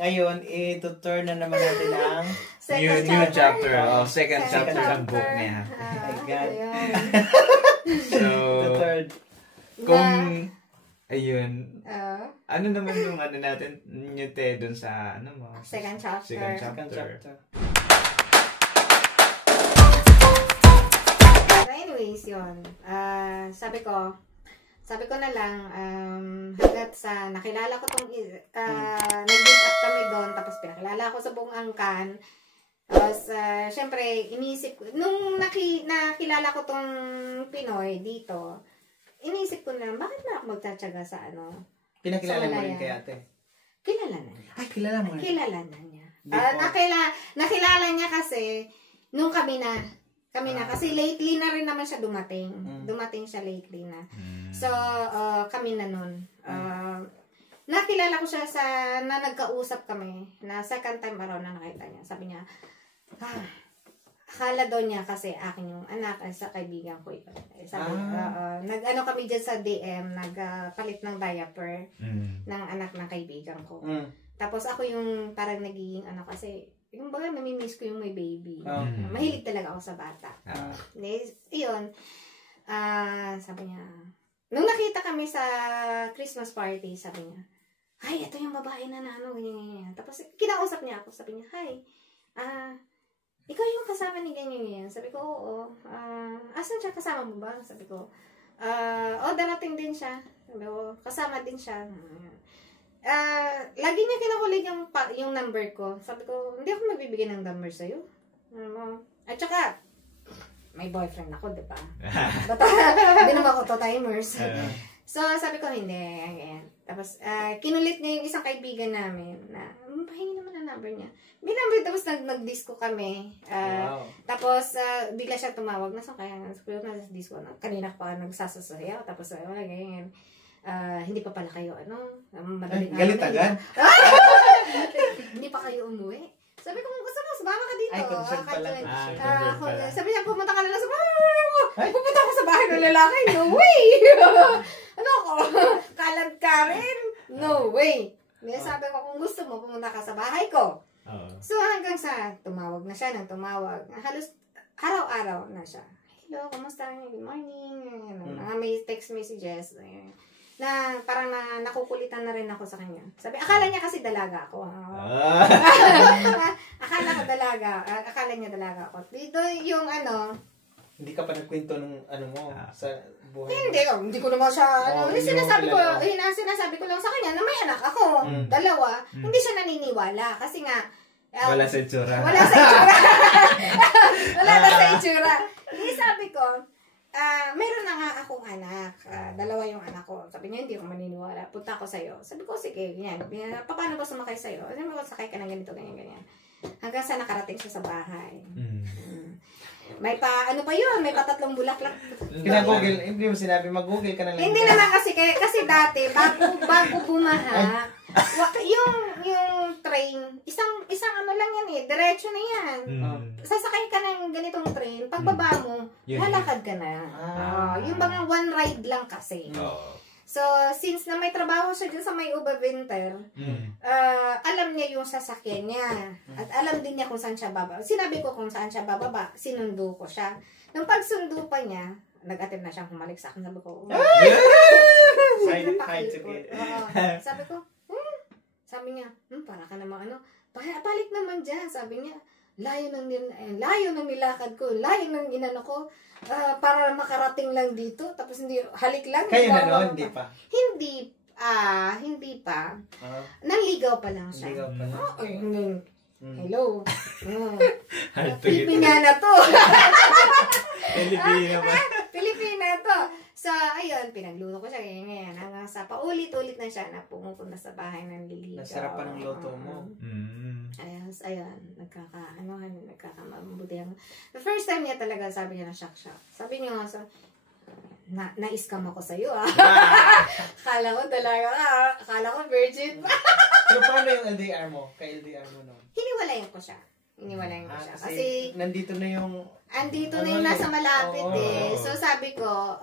Ngayon, ito-turn na naman natin ang new chapter. Second chapter ng book niya. my God. So, The third. kung, ayun, ano naman yung ano natin, yung te dun sa, ano mo? Second chapter. Second chapter. So anyways, yun. Sabi ko na lang, hanggat sa nakilala ko tong, nag-meet up kami doon, tapos pinakilala ko sa buong angkan. Tapos, syempre, inisip ko, nung nakilala ko tong Pinoy dito, inisip ko na, bakit na ako magtsatsaga sa ano? Pinakilala mo rin kay ate? Kilala na niya. Ay, kilala mo na? Kilala na niya. Nakilala niya kasi, nung kami na, kasi lately na rin naman siya dumating. Dumating siya lately na. So, kami na nun. Nakilala ko siya na nagkausap kami, na second time around na nakita niya. Sabi niya, akala daw niya kasi akin yung anak ay sa kaibigan ko yun. Sabi, nag-ano kami dyan sa DM, nagpalit ng diaper ng anak ng kaibigan ko. Tapos ako yung parang nagiging ano kasi, yung baga namimiss ko yung may baby. Mahilig talaga ako sa bata. Iyon, sabi niya, nung nakita kami sa Christmas party, sabi niya, ay, ito yung babae na ano, ganyan. Tapos kinausap niya ako, sabi niya, hi, ikaw yung kasama ni ganyan. Sabi ko, oo. Asan siya? Kasama mo ba? Sabi ko, darating din siya. Sabi ko, kasama din siya. Lagi niya kinakulig yung number ko. Sabi ko, hindi ako magbibigay ng number sa'yo. At saka, may boyfriend ako, di ba? Hindi naman ako to-timers. So, sabi ko, hindi. Tapos, kinulit niya yung isang kaibigan namin na, pahingi naman ang number niya. May number, tapos nag-disco kami. Tapos, bigla siya tumawag. Nasaan kaya? Sabi ko, nasa disco. Kanina pa nagsasasayaw. Tapos, wala, ganyan. Hindi pa pala kayo, madaling galit agad? Hindi pa kayo umuwi. Sabi ko, gusto mo, sumama ka dito. Ay, concern pala. Sabi niya, pumunta ka na lang sa bahay. Pupunta ako sa bahay ng lalaki. No way! Ano ako? Kalad ka rin? No way! Sabi ko, kung gusto mo, pumunta ka sa bahay ko. So, hanggang sa tumawag na siya, nang tumawag. Halos araw-araw na siya. Hello, kamusta? Good morning. May text messages. Na parang nakukulitan na rin ako sa kanya. Sabi, akala niya kasi dalaga ako. Akala niya dalaga ako. Dito yung Hindi ka pa nagkwento ng mo sa buhay? Hindi ko naman siya, sinasabi ko lang sa kanya na may anak ako. Dalawa. Hindi siya naniniwala. Kasi nga, wala sa itsura. Wala na sa itsura. Hindi, sabi ko, meron na nga akong anak. Dalawa yung anak ko. Sabi niya, hindi ako maniniwala. Punta ako sa'yo. Sabi ko, sige, ganyan. Paano ba sumakay sa'yo? Sabi ko, sakay ka ng ganito, ganyan. Hanggang sa nakarating siya sa bahay. May pa yun? May pa 3 bulaklak. Kina-google, hindi mo sinabi, mag-google ka na lang. Hindi naman kasi dati, bago bumaha, yung train, isang lang yan diretso na yan. Sasakay ka ng ganitong train, pagbaba mo, lalakad ka na. Yung mga one ride lang kasi. So, since na may trabaho siya dyan sa may Ubaventer, alam niya yung sasakyan niya. At alam din niya kung saan siya bababa. Sinabi ko kung saan siya bababa, sinundo ko siya. Nung pagsundo pa niya, nag-attend na siyang humalik sa akin. Sabi ko, sabi ko, sabi niya, para ka naman balik naman dyan. Sabi niya, layo ng nilakad ko, layo ng inano ko, para makarating lang dito, tapos hindi, halik lang. Kayo na noon, hindi pa? Hindi pa. Nanligaw pa lang siya. Nanligaw pa lang. Hello. Pilipina na to. Pilipina to. So, ayun, pinagluto ko siya ganyan. Hanggang sa paulit-ulit na siya na pumupunta sa bahay ng liligaw. Nasarap pa ng loto mo. Ayun, nagkakamabuti ang... The first time niya talaga, sabi niya na shock. Sabi niya nga, na-scam ako sa'yo, Akala ko talaga, akala ko virgin. Pero paano yung LDR mo? Kay-LDR mo noon? Hiniwalayan ko siya. Kasi nandito na yung... Andito na yung nasa malapit So sabi ko,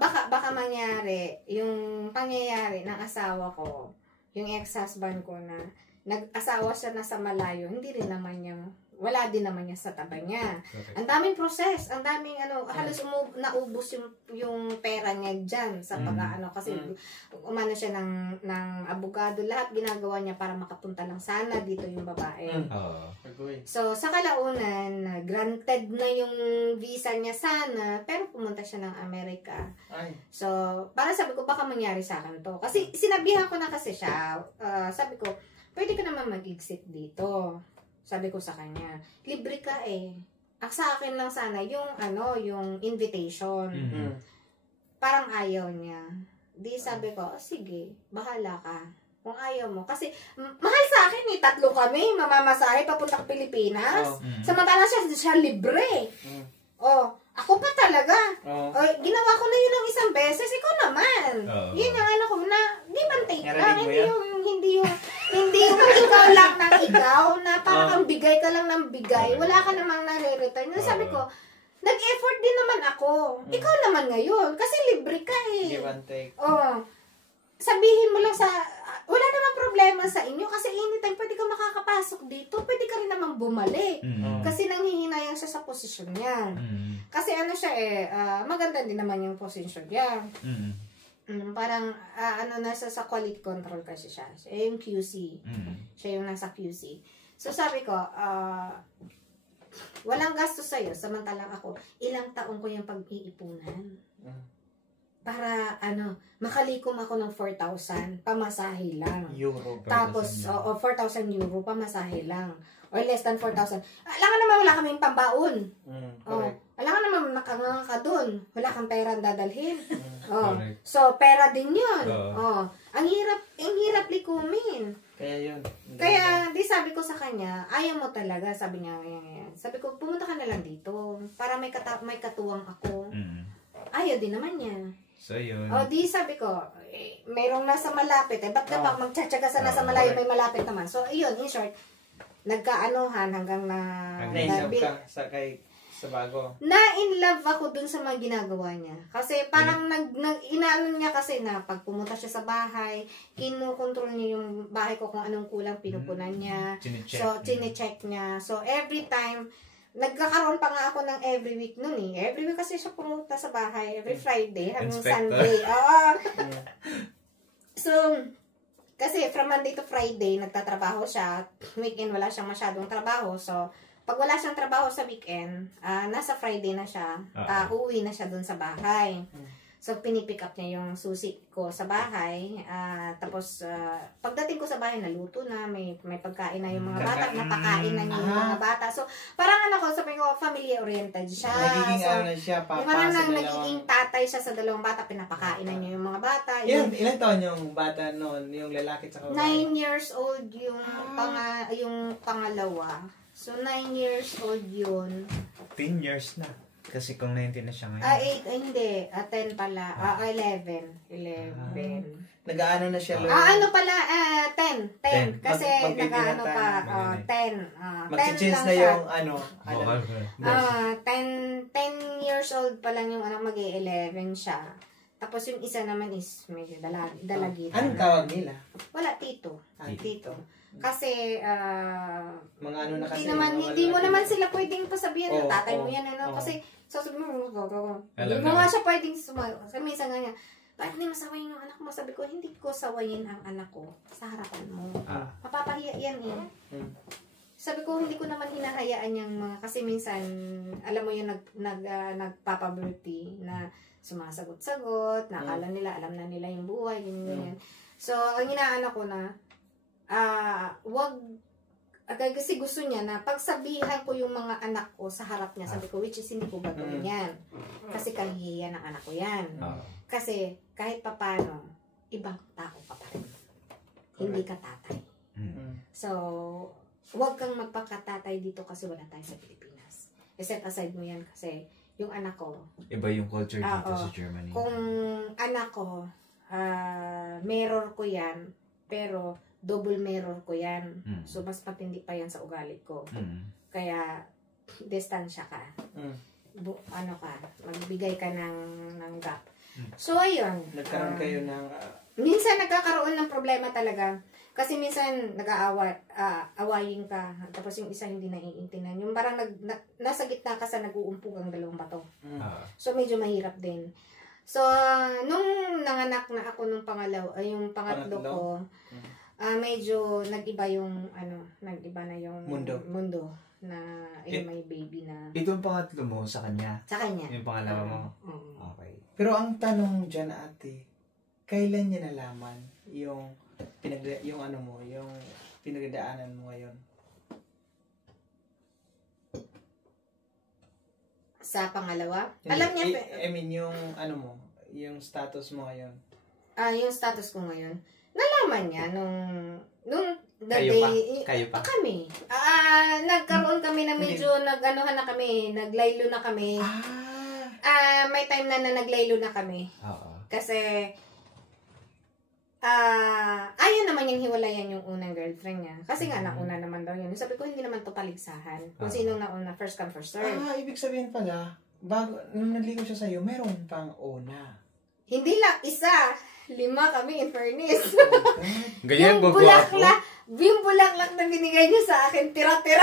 baka mangyari, yung pangyayari ng asawa ko, yung ex-husband ko na, nag-asawa siya na sa malayo, hindi rin naman niya, wala din naman niya sa taba niya. Ang daming process, ang daming halos naubos yung pera niya dyan sa pag-ano, kasi umano siya ng abogado, lahat ginagawa niya para makapunta lang sana dito yung babae. So, sa kalaunan, granted na yung visa niya sana, pero pumunta siya ng Amerika. So, para sabi ko, baka mangyari sa akin to. Kasi sinabihan ko na kasi siya, sabi ko, pwede ka naman mag-exit dito. Sabi ko sa kanya, libre ka eh. Sa akin lang sana yung yung invitation. Parang ayaw niya. Di sabi ko, sige, bahala ka. Kung ayaw mo. Kasi mahal sa akin eh, 3 kami, mamamasahe papuntang Pilipinas. Samantala siya libre. Ako pa talaga. Ginawa ko na yun ng isang beses, ikaw naman. Yun yung ko na, di bantay ka. Hindi yung ikaw lang ng ikaw, na parang ang bigay ka lang ng bigay, wala ka namang nare-return. Sabi ko, nag-effort din naman ako. Ikaw naman ngayon, kasi libre ka eh. Give and take. Sabihin mo lang wala namang problema sa inyo, kasi anytime pwede ka makakapasok dito, pwede ka rin naman bumalik. Kasi nanghihinayang siya sa posisyon niya. Kasi siya maganda din naman yung posisyon niya. Parang, nasa sa quality control kasi siya. Siya yung QC. Siya yung nasa QC. So, sabi ko, walang gasto sa'yo, samantalang ako, ilang taon ko yung pag-iipunan. Para, makalikom ako ng 4,000, pamasahe lang. Euro. Tapos, 4,000 euro, pamasahe lang. Or less than 4,000. Alangan naman wala kaming pambaon. Alangan naman nakanganga ka dun. Wala kang pera dadalhin. So, pera din yun. Ang hirap likumin. Kaya yun. Kaya, di sabi ko sa kanya, ayaw mo talaga, sabi niya, sabi ko, pumunta ka na lang dito. Para may katuwang ako. Ayaw din naman niya. So, yun. Di sabi ko, mayroong nasa malapit. Ba't ka pa magtsatsaga sa nasa malayo, may malapit naman. So, yun, in short, nagkaanuhan hanggang na... Na-in-love ka sa bago. Na-in love ako dun sa mga ginagawa niya. Kasi parang inaano niya kasi na pag pumunta siya sa bahay, kinukontrol niya yung bahay ko kung anong kulang pinupunan niya. So, chinecheck niya. So, every time, nagkakaroon pa nga ako ng every week nun eh. Every week kasi siya pumunta sa bahay. Every Friday hanggang Sunday. So, kasi from Monday to Friday, nagtatrabaho siya. Weekend, wala siyang masyadong trabaho. So, pag wala siyang trabaho sa weekend, nasa Friday na siya. Uuwi na siya dun sa bahay. So, pinipick up niya yung susi ko sa bahay. Tapos, pagdating ko sa bahay, naluto na. May pagkain na yung mga bata. Napakain na niya yung mga bata. So, parang sabi ko, family-oriented siya. Nagiging so, siya, parang nagiging tatay siya sa 2 bata. Pinapakain na niya yung mga bata. Ilan taon yung bata noon? Yung lalaki sa babae? 9 years old yung pangalawa. So, 9 years old yun. 10 years na. Kasi kung 19 na siya ngayon. 8, hindi. 10 pala. 11. Nag-aano na siya? 10. Kasi nag-aano pa. 10. Mag-change na yung 10 years old pa lang yung mag-11 siya. Tapos yung isa naman is medyo dalagita. Anong tawag nila? Wala, tito. Tito. Kasi, mga ano na kasi. Hindi mo naman sila pwedeng pasabihan na tatay mo yan. Kasi, sasabihin mo, hindi mo nga siya pwedeng sumayo. Kasi minsan nga niya, bakit hindi masawayin yung anak mo? Sabi ko, hindi ko sawayin ang anak ko sa harapan mo. Mapapahiya yan eh. Sabi ko, hindi ko naman hinahayaan yung mga, kasi minsan, alam mo yung nagpapabirthday na sumasagot-sagot, nakala nila, alam na nila yung buhay, ganyan. So, ang inaano ko na, wag, kasi gusto niya na pagsabihan ko yung mga anak ko sa harap niya, sabi ko, which is hindi ko gagawin yan. Kasi kahihiyan ng anak ko yan. Kasi, kahit papano, ibang tao ka pa rin. Hindi ka tatay. So, wag kang magpakatatay dito kasi wala tayo sa Pilipinas. Set aside mo yan kasi, yung anak ko. Iba yung culture dito sa Germany. Kung anak ko, mirror ko yan, pero double mirror ko yan. So, mas matindi pa yan sa ugali ko. Kaya, distansya ka. Magbigay ka ng gap. So, ayun. Nagkaroon kayo ng... minsan nagkakaroon ng problema talaga. Kasi minsan awayin ka, tapos yung isa hindi naiintindihan. Yung parang nasa gitna ka sa nag-uumpog ang dalawang bato. So medyo mahirap din. So nung nanganak na ako nung yung pangatlo ko, medyo nag-iba na yung mundo na may baby na. Ito ang pangatlo mo sa kanya? Sa kanya. Yung pangalawa mo? Okay. Pero ang tanong dyan, ate, kailan niya nalaman yung pinagdaanan mo ngayon? Sa pangalawa? Hindi, Alam niya yung status mo ngayon. Yung status ko ngayon. Nalaman niya nung Kayo pa? Kami. Nagkaroon kami na medyo nag-anuhan na kami, naglaylo na kami. May time na naglaylo na kami. Kasi ayaw naman yung hiwalayan yung unang girlfriend niya. Kasi nga, nauna naman daw yun. Sabi ko, hindi naman to paligsahan. Kung sinong nauna, first come, first serve. Ibig sabihin pala, nung naligo siya sa'yo, meron pang una. Hindi lang, isa. 5 kami, in fairness. Ganyan ba ako? Yung bulaklak na binigay niya sa akin, tira-tira.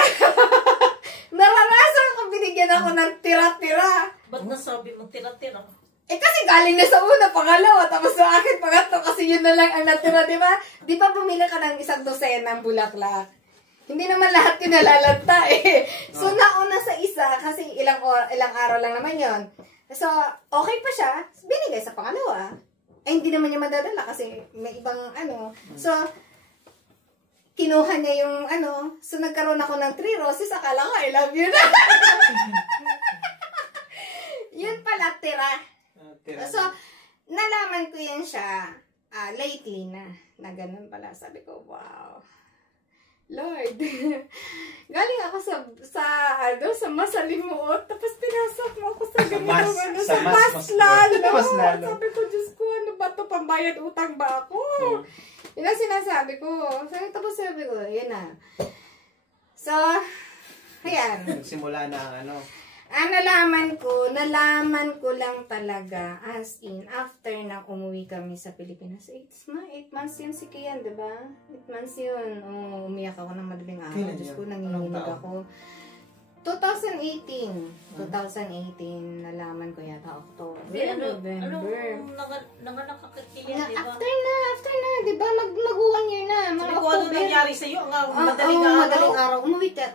Naranasan ko binigyan ako ng tira-tira. Ba't nasabi mo tira-tira? Kasi galing na sa una, pangalawa, tapos sa akin, pangatlo, kasi yun na lang ang natira, di ba? Di ba bumili ka ng 1 dosena ng bulaklak? Hindi naman lahat yun nalalanta eh. So, nauna sa isa, kasi ilang araw lang naman yon. So, okay pa siya, binigay sa pangalawa. Hindi naman niya madadala kasi may ibang So, kinuha niya yung so nagkaroon ako ng 3 roses, akala ko, I love you na. Yun pala, tira. So, nalaman ko yan siya lately na ganun pala. Sabi ko, wow, Lord, galing ako sa masalimuot, tapos pinasok mo ako sa ganito, sa mas lalo. Sabi ko, Diyos ko, ano ba ito, pambayad utang ba ako? Yun ang sinasabi ko. Tapos sabi ko, yun na. So, ayan. Nagsimula na nalaman ko lang talaga, as in, after na umuwi kami sa Pilipinas. 8 months yun si Kian, diba? 8 months yun. Umiyak ako ng madaling araw. Diyos ko, nanginginig ako. 2018, nalaman ko yata, October, November. Nanganak ka Kian, diba? After na, diba? Mag-1 year na, mga October. Ano nangyari sa'yo? Madaling araw.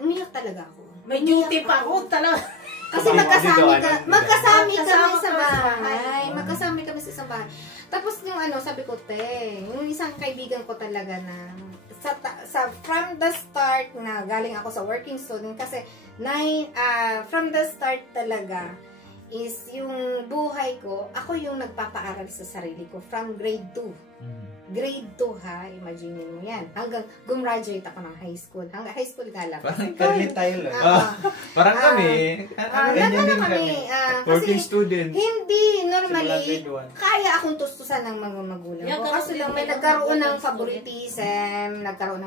Umiyak talaga ako. May duty pa ako, talaga. Kasi magkasami kami sa bahay. Magkasami kami sa isang bahay. Tapos yung sabi ko, yung isang kaibigan ko talaga na from the start na galing ako sa working student kasi from the start talaga is yung buhay ko, ako yung nagpapaaral sa sarili ko from grade 2. Grade 2 ha, imagine mo yan. Hanggang gumraduate ako ng high school. Hanggang high school nga lang. Parang Carly tayo lang. Parang kami. Ganyan din kami. Working student. Hindi, normally, kaya akong tustusan ng mga magulang ko. Kasi lang may nagkaroon ng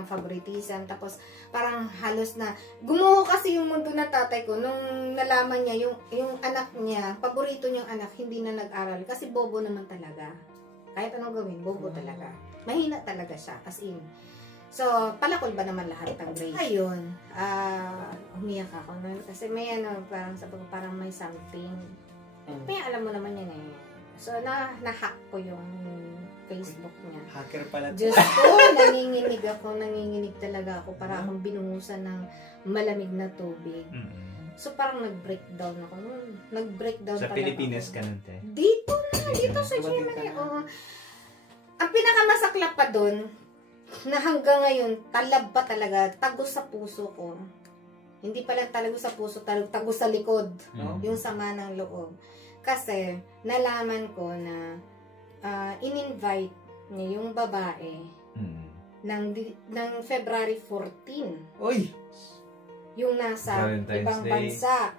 favoritism. Tapos parang halos na, gumuho kasi yung mundo na tatay ko nung nalaman niya yung anak niya, paborito niyang anak, hindi na nag-aral. Kasi bobo naman talaga. Kahit anong gawin, bobo talaga. Mahina talaga siya, as in. So, palakol ba naman lahat ng grade? Ayun, umiyak ako. Kasi may parang may something. May alam mo naman yan eh. So, na-hack ko yung Facebook niya. Hacker pala. Diyos ko, nanginginig talaga ako. Para akong binungusan ng malamig na tubig. So, parang nag-breakdown ako. Nag-breakdown sa Pilipinas ka nun, te? Dito sa Germany. Ang pinakamasaklap pa dun, na hanggang ngayon, talab pa talaga, tagos sa puso ko. Hindi pala talagos sa puso, tagos sa likod. Yung sama ng loob. Kasi, nalaman ko na in-invite niya yung babae ng February 14. Uy! Yung nasa Valentine's ibang Day. bansa.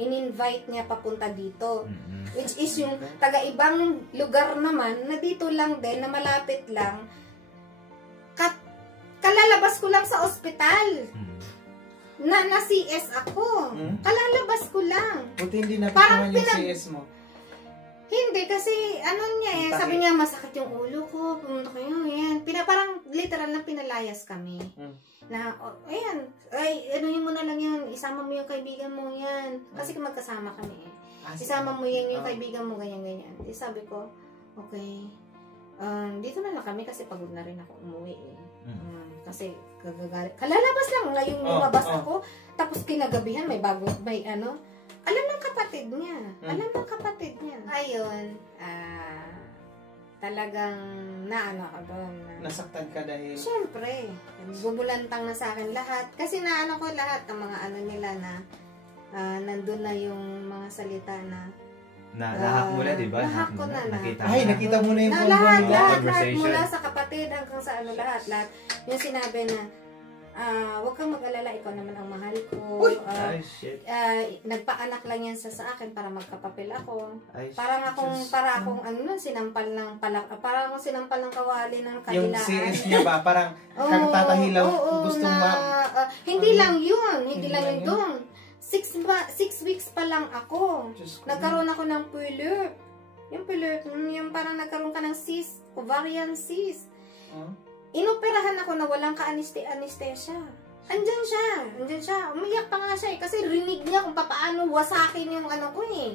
In-invite niya papunta dito. Which is yung taga-ibang lugar naman, na dito lang din, na malapit lang. Kalalabas ko lang sa ospital. Na CS ako. Kalalabas ko lang. Buti hindi napitungan yung CS mo. Hindi, kasi ano niya eh, sabi niya masakit yung ulo ko, pumunta kayo, yan. Parang literal na pinalayas kami. Na, ayan, ano yun mo na lang yan, isama mo yung kaibigan mo yan. Kasi magkasama kami eh. Isama mo yan yung kaibigan mo, ganyan-ganyan. Di sabi ko, okay, dito na lang kami kasi pagod na rin ako umuwi eh. Kasi kalalabas lang, ngayong lumabas ako, tapos kinagabihan, may alam ng kapatid niya. Ayun, talagang naano ako doon. Nasaktan ka dahil? Siyempre, bubulantang na sa akin lahat. Kasi naano ko lahat ng mga ano nila na nandun na yung mga salita na lahak mo na, di ba? Lahak ko na. Nakita mo na yung lahat mula sa kapatid hanggang sa lahat. Yung sinabi na, huwag kang mag-alala, ikaw naman ang mahal ko. Nagpaanak lang yan sa akin para magkapapel ako. Para akong sinampal ng kawali ng kahilaan. Yung CS niya ba? Parang kakatatahilaw. Gustong hindi lang yun doon. 6 weeks pa lang ako. Nagkaroon ako ng pulyp. Yung parang nagkaroon ka ng cyst, ovarian cyst. Inoperahan ako na walang ka-anesthesia. Andyan siya. Umiyak pa nga siya eh. Kasi rinig niya kung paano wasakin yung ano ko eh.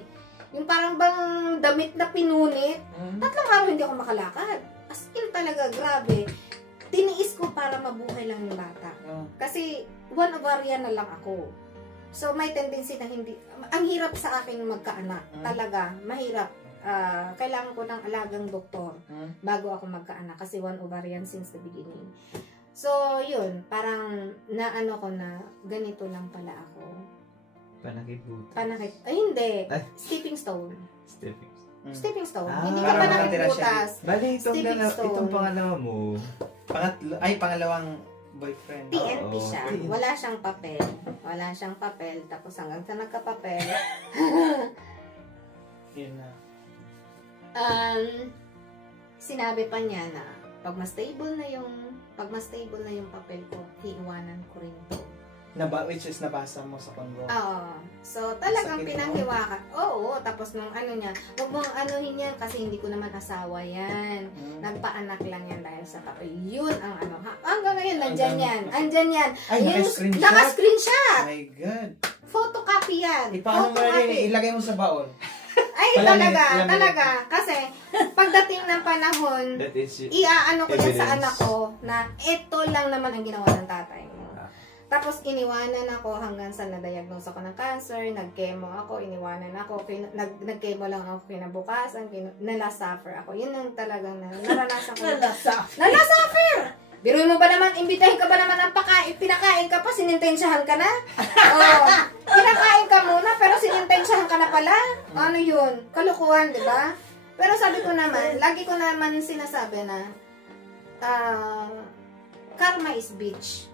Yung parang bang damit na pinunit. 3 araw hindi ako makalakad. As in talaga, grabe. Tiniis ko para mabuhay lang yung bata. Kasi 1 ovarian na lang ako. So, may tendency na hindi, ang hirap sa akin magkaanak. Talaga, mahirap. Kailangan ko ng alagang doktor bago ako magkaanak. Kasi 1 ovarian since the beginning. So, yun. Parang naano ko na ganito lang pala ako. Panakit. Ay, hindi. Stepping stone. Stepping stone. Hindi ka panakit butas. Bali, itong pangalawa mo. Pangalawang boyfriend. PNP siya. Wala siyang papel. Tapos hanggang sa nagka-papel. Yun na. Sinabi pa niya na pag mas stable na yung papel ko, iiwanan ko rin to. Which is nabasa mo sa Congo. Oo. So, talagang pinanghiwakan. Oo. Tapos nung niya, huwag mong anuhin yan kasi hindi ko naman asawa yan. Nagpaanak lang yan dahil sa papel. Yun ang hanggang ngayon, andyan yan. Ay, naka-screenshot. Oh my God. Photocopy yan. Paano mo rin ilagay mo sa baon? Ay, talaga. Kasi, pagdating ng panahon, iaano ko yan sa anak ko na ito lang naman ang ginawa ng tatay mo. Tapos, iniwanan ako hanggang sa na-diagnose ako ng cancer, nag-chemo ako, iniwanan ako, nag-chemo lang ako kinabukasan, nalasuffer ako. Yun ang talagang naranasan ko. Nalasuffer! Biruin mo ba naman, imbitahin ka ba naman ng pinakain ka pa, sinintensyahan ka na? Pinakain ka muna, pero sinintensyahan ka na pala? Ano yun? Kalukuhan, di ba? Pero sabi ko naman, lagi ko naman sinasabi na, karma is bitch.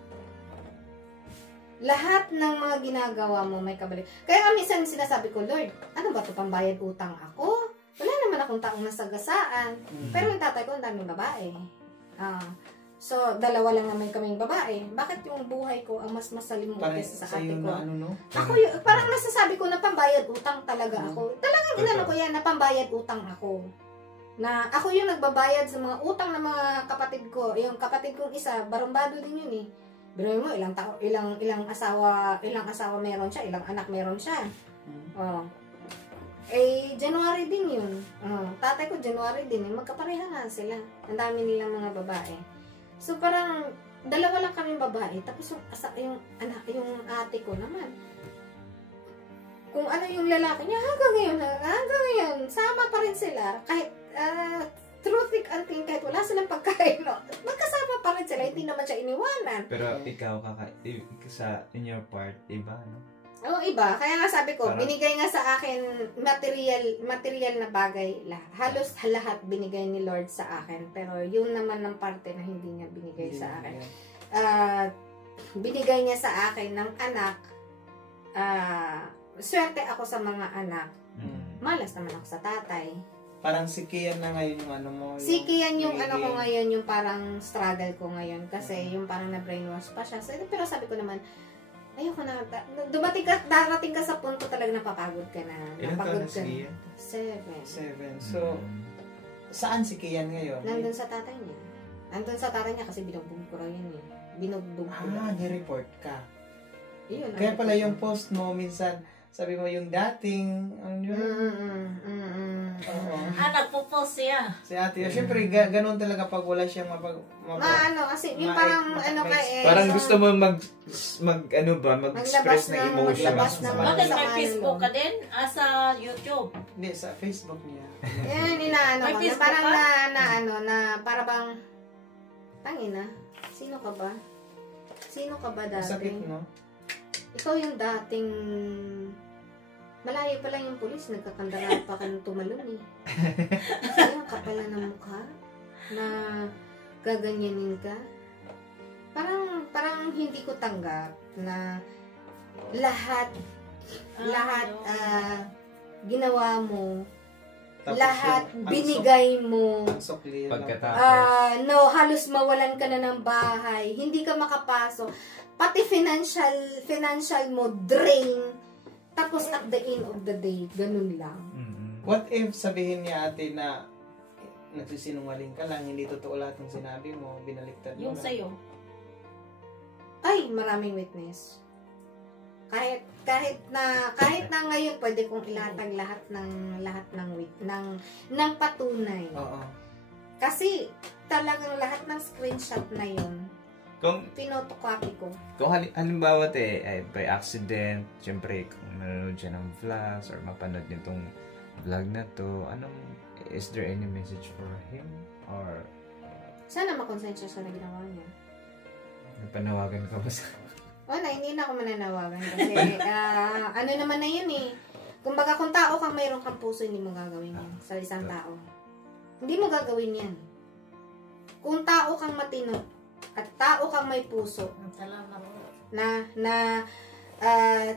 Lahat ng mga ginagawa mo may kabalik. Kaya nga minsan sinasabi ko, Lord, ano ba ito, pambayad utang ako? Wala naman akong taong nasagasaan. Pero yung tatay ko, ang daming babae. So, 2 lang naman kaming babae. Bakit yung buhay ko ang mas masalimuot kaysa sa ate ko? Ako parang masasabi ko na pambayad utang talaga ako. Talagang inano ko yan na pambayad utang ako. Na ako yung nagbabayad sa mga utang ng mga kapatid ko. Yung kapatid kong isa, barumbado din yun eh. Pero mo, ilang asawa meron siya, ilang anak meron siya. January din yun. Tatay ko January din, magkapareha nga sila. Ang dami nilang mga babae. So parang 2 lang kaming babae, tapos yung ate ko naman. Kung ano yung lalaki niya hanggang ngayon, sama pa rin sila. Kahit through thick and thin, kahit wala silang pagkain, magkasama pa rin sila, hindi naman siya iniwanan. Pero ikaw, in your part, iba, no? Oo, iba. Kaya nga sabi ko, binigay nga sa akin material na bagay. Halos lahat binigay ni Lord sa akin. Pero yun naman ng parte na hindi niya binigay sa akin. Binigay niya sa akin ng anak. Swerte ako sa mga anak. Malas naman ako sa tatay. Parang si Kian na ngayon yung ano mo. Si Kian yung ano ko ngayon, yung parang struggle ko ngayon. Kasi yung parang na-brainwash pa siya. So, pero sabi ko naman, ayoko na. Darating ka sa punto talaga napapagod ka na. Ilan taon na si Kian? 7. So, saan si Kian ngayon? Nandun sa tatay niya. Nandun sa tatay niya kasi binugbog ko raw yan eh. Binugbog ko. Ni-report ka. Yun, Kaya pala yung post mo, minsan, sabi mo yung dating, ano yun? Oo. Nagpo-post siya. Si ate, syempre, ganun talaga pag wala siyang kasi yung parang, parang gusto mo mag-express ng emotion. Bakit may Facebook ka din? Sa YouTube? Hindi, sa Facebook niya. Yan, inaano ko. Parang para bang, tangina, sino ka ba? Sino ka ba dati? Masakit, no? Ikaw yung dating, malayo pa lang yung pulis, nagkakandara pa ka ng tumalon eh. Kasi yung kapala ng mukha, na gaganyanin ka. Parang hindi ko tanggap na lahat ginawa mo, Tapos lahat yung binigay mo, Pagkatapos. halos mawalan ka na ng bahay, hindi ka makapasok, pati financial mo drain, tapos at the end of the day, ganun lang. What if sabihin niya ate na nagsisinungaling ka lang, hindi totoo lahat ng sinabi mo, binaliktad mo Yung lang. sa'yo. Ay, maraming witness. Kahit na ngayon pwede kong ilatag lahat ng patunay. Oo. Kasi talagang lahat ng screenshot na yun, Kung pinotocopy ko. halimbawa ay by accident, syempre kung nanonood siya ng vlogs or mapanood niya itong vlog na to, is there any message for him? Or Sana makonsensya siya na ginawa niya. panawagan ka ba sa... Hindi na ako mananawagan kasi ano naman na yun eh. Kumbaga kung tao kang mayroon kang puso, hindi mo gagawin yan sa isang tao. Hindi mo gagawin yan. Kung tao kang matino at tao kang may puso Salamat. na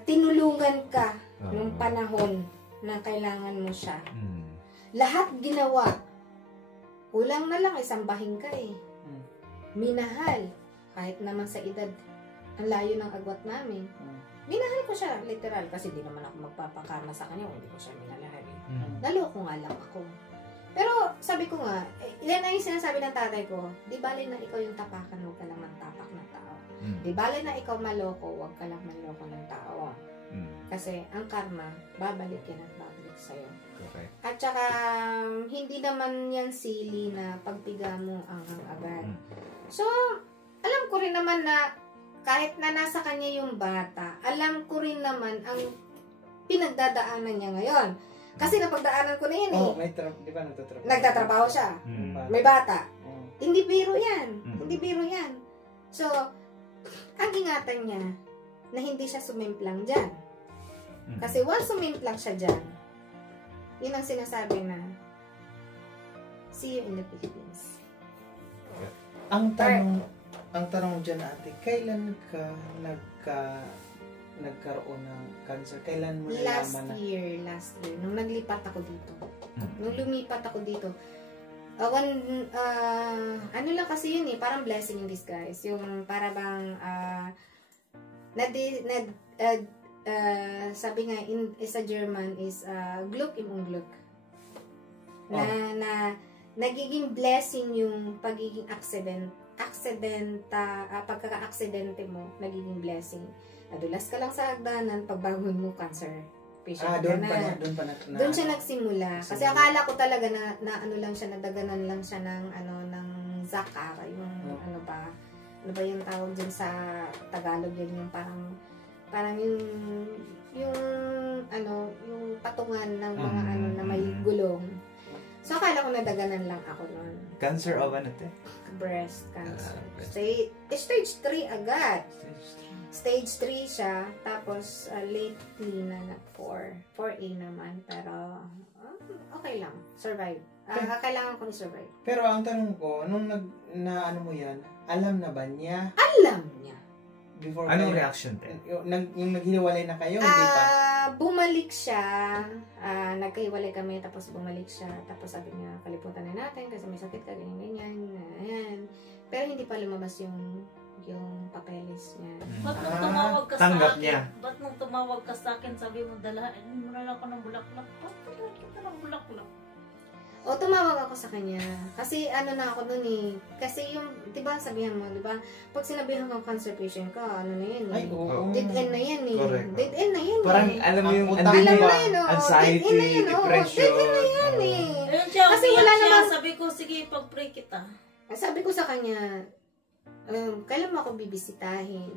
tinulungan ka nung panahon na kailangan mo siya. Lahat ginawa. Kulang na lang, isambahin ka eh. Minahal. Kahit naman sa edad, ang layo ng agwat namin. Minahal ko siya, literal. Kasi di naman ako magpapakama sa kanya kung hindi ko siya minalahal eh. Naloko nga lang ako. Pero sabi ko nga, yan ay yung sinasabi ng tatay ko, di bale na ikaw yung tapakan, huwag ka lang tapak ng tao. Di bale na ikaw maloko, huwag ka lang manloko ng tao. Kasi ang karma, babalik yan at babalik sa'yo. Okay. At saka, hindi naman yan silly na pagpiga mo ang agad. So, alam ko rin naman na kahit na nasa kanya yung bata, alam ko rin naman ang pinagdadaanan niya ngayon. Kasi napagdaanan ko na yan eh. Di ba nagtatrabaho? Nagtatrabaho siya. May bata. Hindi biro yan. Hindi biro yan. So, ang ingatan niya na hindi siya sumimplang dyan. Kasi once sumimplang siya dyan, yun ang sinasabi na see you in the Philippines. Ang tanong dyan ate, kailan ka nagkaroon ng cancer? Kailan mo nalaman na? Last year, nung naglipat ako dito. Nung lumipat ako dito, ano lang kasi yun eh, parang blessing in disguise. Yung para bang, sabi nga, sa German is, Glück im Unglück. Na nagiging blessing yung pagiging pagkaka-aksidente mo, nagiging blessing. Nadulas ka lang sa hagdanan, pagbangon mo, cancer patient ka na. Doon siya nagsimula. Kasi akala ko talaga na ano lang siya, nadaganan lang siya ng zakar, yung ano ba yung tawag dyan sa Tagalog yun, yung parang yung patungan ng mga na may gulong. So, akala ko nadaganan lang ako noon. Cancer of ano te? Breast cancer. Stage 3 agad. Stage 3 siya. Tapos, lately na 4A naman. Pero, okay lang. Survive. Kailangan ko i-survive. Pero ang tanong ko, nung ano mo yan, alam na ba niya? Alam niya. Before anong reaction te? Yung naghiwalay na kayo, hindi pa? Bumalik siya, nagkahiwalay kami, tapos bumalik siya, tapos sabi niya, kaliputan na natin kasi may sakit ka, ganyan. Pero hindi pa lumabas yung yung papeles niya. Ba't nung tumawag ka tanggap sa akin? niya. Ba't nung tumawag ka sa akin, sabi mo, dalahin mo na lang ako ng bulaklak. Ba't dalahin kita ng bulaklak? O, tumawag ako sa kanya. Kasi ano na ako nun eh. Kasi yung, di ba sabihan mo, di ba? Pag sinabihan kang cancer patient ka, ano na yan eh. Ay, oo. Dead end na yan eh. Correct. Dead end na yan eh. Parang alam mo yung Alam andun Alam yung mo yun, oh. anxiety, Dead end na yan, oh. depression. Dead end na yan eh. Ayun siya, Kasi umiyak wala siya. namang- Sabi ko, sige, pag-pray kita. Sabi ko sa kanya, kailan mo ako bibisitahin?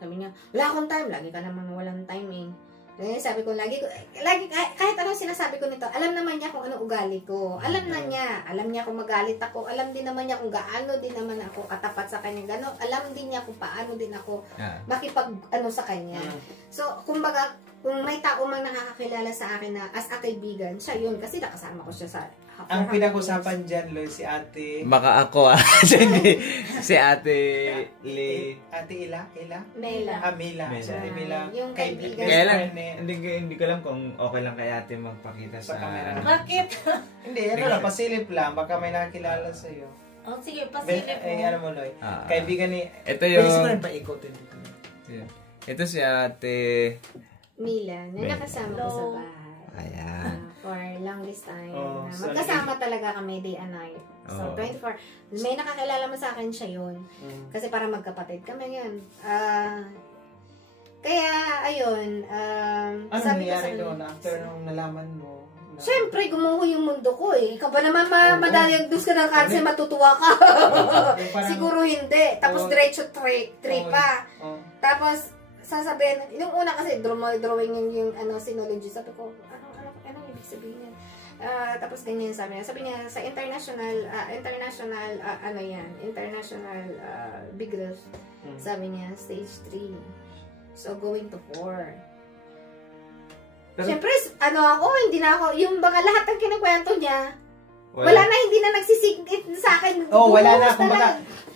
Sabi niya, wala akong time. Lagi ka naman walang time eh. Sabi ko, lagi, kahit anong sinasabi ko nito, alam naman niya kung ano ugali ko. Alam na niya. Alam niya kung magalit ako. Alam din naman niya kung gaano din naman ako katapat sa kanya. Gano, alam din niya kung paano din ako makipag sa kanya. So, kumbaga, kung may tao mang nakakakilala sa akin na as a kaibigan, siya yun. Kasi nakasama ko siya sa... Ang pinag-usapan dyan, Loy, si ate... Baka ako si ate Ate Ila? Mela. Mila. Mela. Si Ate Mila. Yung kaibigan. Kaya lang, friend hindi ko alam kung okay lang kay ate magpakita sa... camera. Bakit? Hindi, ano lang, pasilip lang. Baka may nakakilala sa'yo. Oh, sige, pasilip mo. Ano mo, Loy? Kaibigan ni... Ito yung... Pwede ko rin paikotin dito. Ito si ate... Mila, na Mela. nakasama ko sa bahay. Ayan. For longest time. Oh, so Magkasama talaga kami day and night. So, Oh. 24. May nakakilala mo sa akin siya yun. Kasi para magkapatid kami yun. Kaya, ayun. Ano sabi ko sa nangyari kanya, doon after nung nalaman mo? Siyempre, gumuho yung mundo ko eh. Ikaw ba naman madayagdos ka ng cancer, matutuwa ka? Siguro hindi. Tapos diretso 3 pa. Tapos, sasabihin, yung una kasi drawing yung synology. Sabi ko, anong ibig sabihin yan? Tapos ganyan sabi niya sa international big growth. Sabi niya, stage 3. So, going to 4. Siyempre, hindi na ako, yung baka lahat ng kinakwento niya, wala na, hindi na nagsisigit sa akin. Wala na,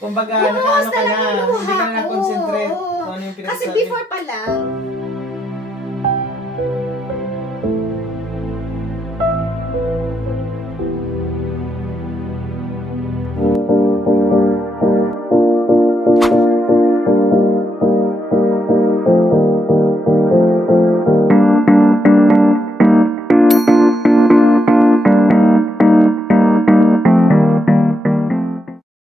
kumbaga, nakaano ka na, lumuha hindi ka na ako. na-concentrate Oo. kung ano yung pinagsasabi. Kasi before pa lang,